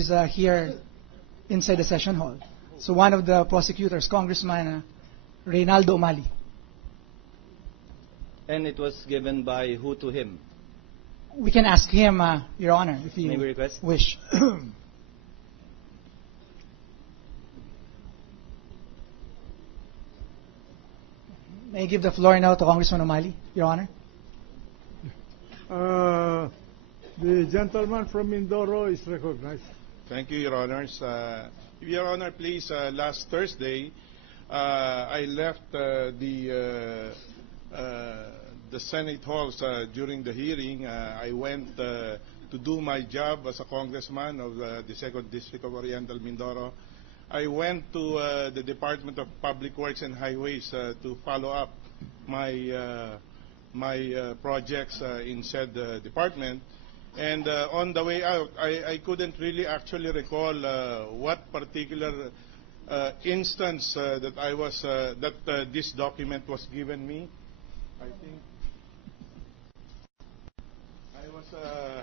is here inside the session hall. So one of the prosecutors, Congressman Reynaldo Umali. And it was given by who to him? We can ask him, Your Honor, if you May we request? wish. May I give the floor now to Congressman Umali, Your Honor? The gentleman from Mindoro is recognized. Thank you, Your Honors. Your Honor, please, last Thursday, I left the Senate halls during the hearing. I went to do my job as a congressman of the 2nd District of Oriental Mindoro. I went to the Department of Public Works and Highways to follow up my projects in said department. And on the way out, I couldn't really actually recall what particular instance that I was that this document was given me. I think I was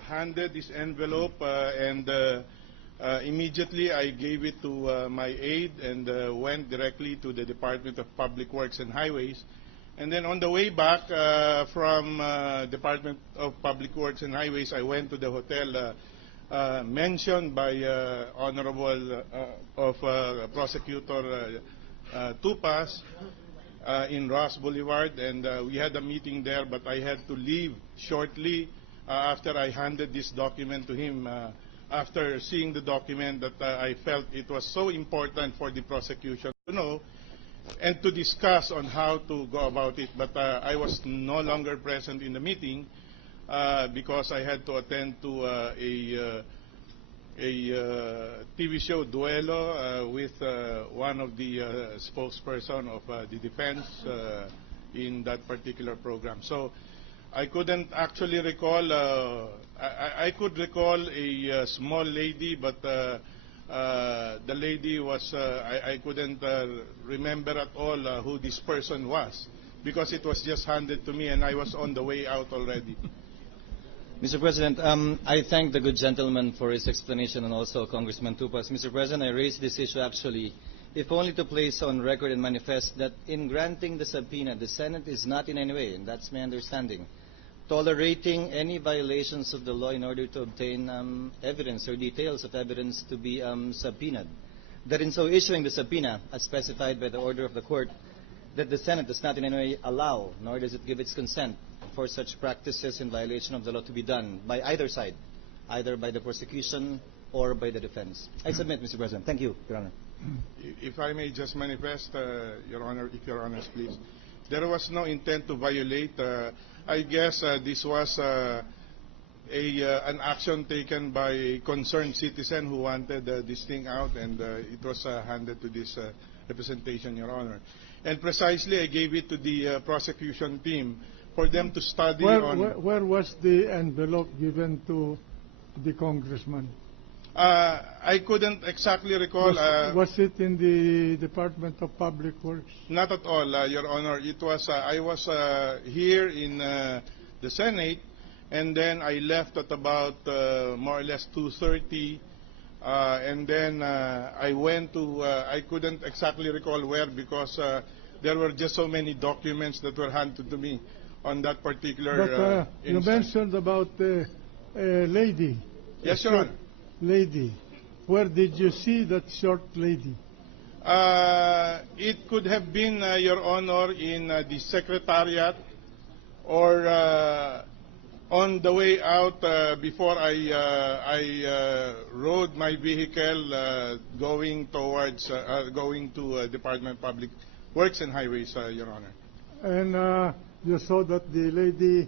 handed this envelope, and immediately I gave it to my aide and went directly to the Department of Public Works and Highways. And then on the way back from Department of Public Works and Highways, I went to the hotel mentioned by Honorable Prosecutor Tupas in Ross Boulevard, and we had a meeting there, but I had to leave shortly after I handed this document to him. After seeing the document, that I felt it was so important for the prosecution to know and to discuss on how to go about it. But I was no longer present in the meeting because I had to attend to a TV show, Duelo, with one of the spokesperson of the defense in that particular program. So I couldn't actually recall, I could recall a small lady, but the lady was, I couldn't remember at all who this person was, because it was just handed to me and I was on the way out already. Mr. President, I thank the good gentleman for his explanation, and also Congressman Tupas. Mr. President, I raised this issue actually, if only to place on record and manifest that in granting the subpoena, the Senate is not in any way, and that's my understanding, tolerating any violations of the law in order to obtain evidence or details of evidence to be subpoenaed. That in so issuing the subpoena, as specified by the order of the court, that the Senate does not in any way allow, nor does it give its consent for such practices in violation of the law to be done by either side, either by the prosecution or by the defense. I submit, Mr. President. Thank you, Your Honor. If I may just manifest, Your Honor, if Your Honors please, there was no intent to violate. I guess this was an action taken by a concerned citizen who wanted this thing out, and it was handed to this representation, Your Honor. And precisely, I gave it to the prosecution team for them to study on. Where was the envelope given to the congressman? I couldn't exactly recall. Was it in the Department of Public Works? Not at all, Your Honor. It was I was here in the Senate, and then I left at about more or less 2:30, and then I went to. I couldn't exactly recall where, because there were just so many documents that were handed to me on that particular. But you mentioned about a lady. Yes, Your Honor. Lady. Where did you see that short lady? It could have been, Your Honor, in the Secretariat, or on the way out before I rode my vehicle going towards going to Department of Public Works and Highways, Your Honor. And you saw that the lady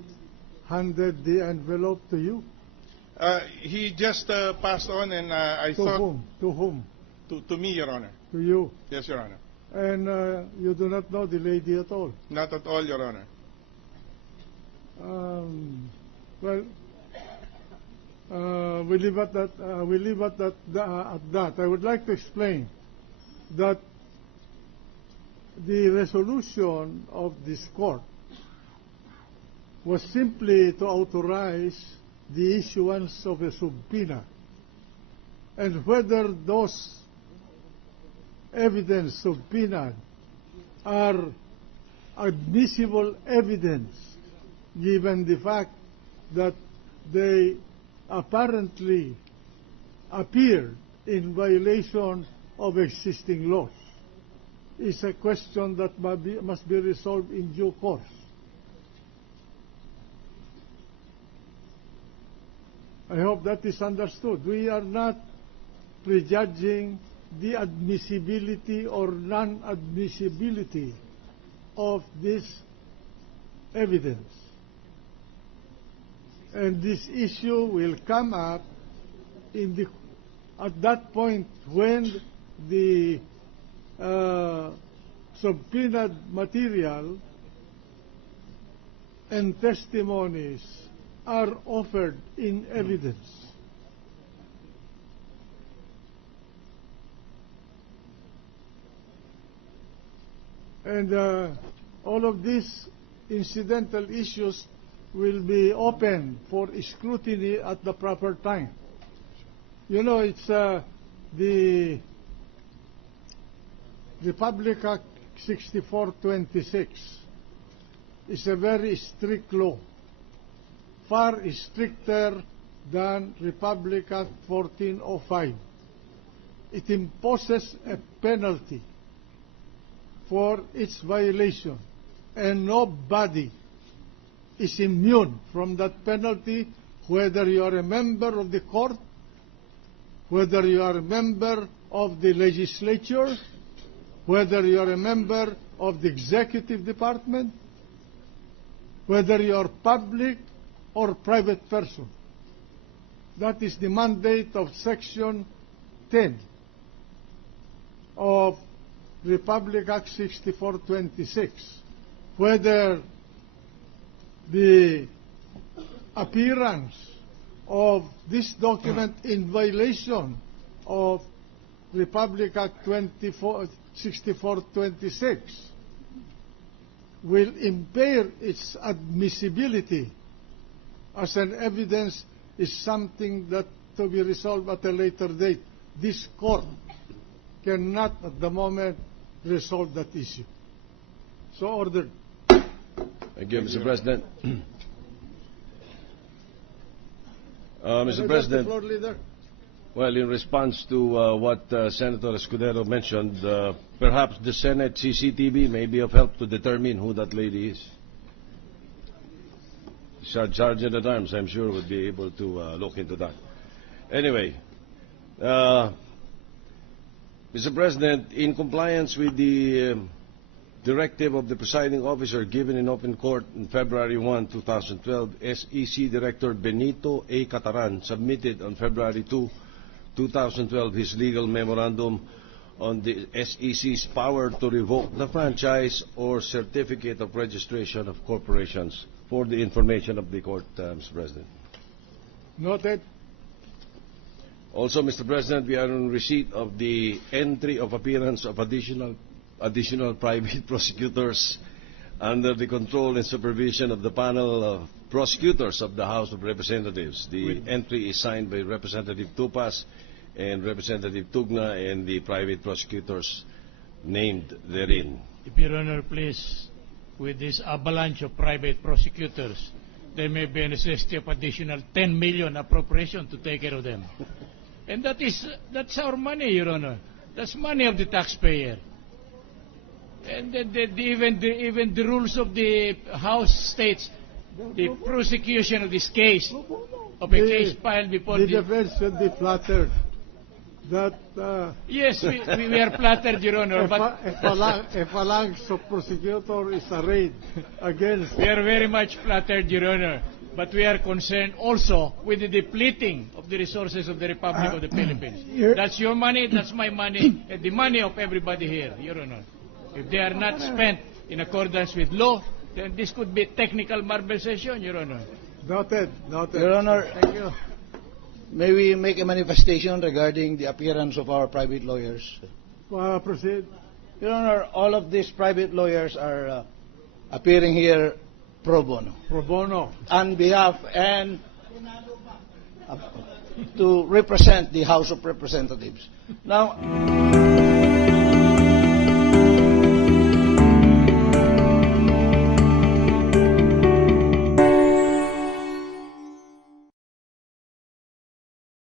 handed the envelope to you? He just passed on, and I thought... Whom? To whom? To me, Your Honor. To you? Yes, Your Honor. And you do not know the lady at all? Not at all, Your Honor. Well, we leave at that. We leave at that. I would like to explain that the resolution of this court was simply to authorize the issuance of a subpoena. and whether those evidence subpoenaed are admissible evidence, given the fact that they apparently appeared in violation of existing laws, is a question that must be resolved in due course. I hope that is understood. We are not prejudging the admissibility or non-admissibility of this evidence. And this issue will come up at that point when the subpoenaed material and testimonies are offered in evidence. And all of these incidental issues will be open for scrutiny at the proper time. You know, it's the Republic Act 6426 is a very strict law, far stricter than Republic Act 1405. It imposes a penalty for its violation, and nobody is immune from that penalty, whether you are a member of the court, whether you are a member of the legislature, whether you are a member of the executive department, whether you are public or private person. That is the mandate of Section 10 of Republic Act 6426. Whether the appearance of this document in violation of Republic Act 6426 will impair its admissibility as an evidence is something that to be resolved at a later date. This court cannot at the moment resolve that issue. So ordered. Thank you, Mr. President. Mr. President, Floor leader. well, in response to what Senator Escudero mentioned, perhaps the Senate CCTV may be of help to determine who that lady is. Sergeant at Arms, I'm sure, would be able to look into that. Anyway, Mr. President, in compliance with the directive of the presiding officer given in open court on February 1, 2012, SEC Director Benito A. Cataran submitted on February 2, 2012 his legal memorandum on the SEC's power to revoke the franchise or certificate of registration of corporations for the information of the court, Mr. President. Noted. Also, Mr. President, we are in receipt of the entry of appearance of additional private prosecutors under the control and supervision of the panel of prosecutors of the House of Representatives. The entry is signed by Representative Tupas and Representative Tugna and the private prosecutors named therein. If Your Honor, please, with this avalanche of private prosecutors, there may be a necessity of additional 10 million appropriation to take care of them. And that's our money, Your Honor. That's money of the taxpayer. And even the rules of the House states the prosecution of this case, of a case filed before the defense should be flattered that yes, we are flattered, Your Honor. But a phalanx of prosecutor is arrayed against. We are very much flattered, Your Honor. But we are concerned also with the depleting of the resources of the Republic of the Philippines. That's your money, that's my money, and the money of everybody here, Your Honor. If they are not spent in accordance with law, then this could be technical malversation, Your Honor. Noted. Your Honor, thank you. May we make a manifestation regarding the appearance of our private lawyers? Proceed. Your Honor, all of these private lawyers are appearing here pro bono. Pro bono. On behalf and to represent the House of Representatives. Now,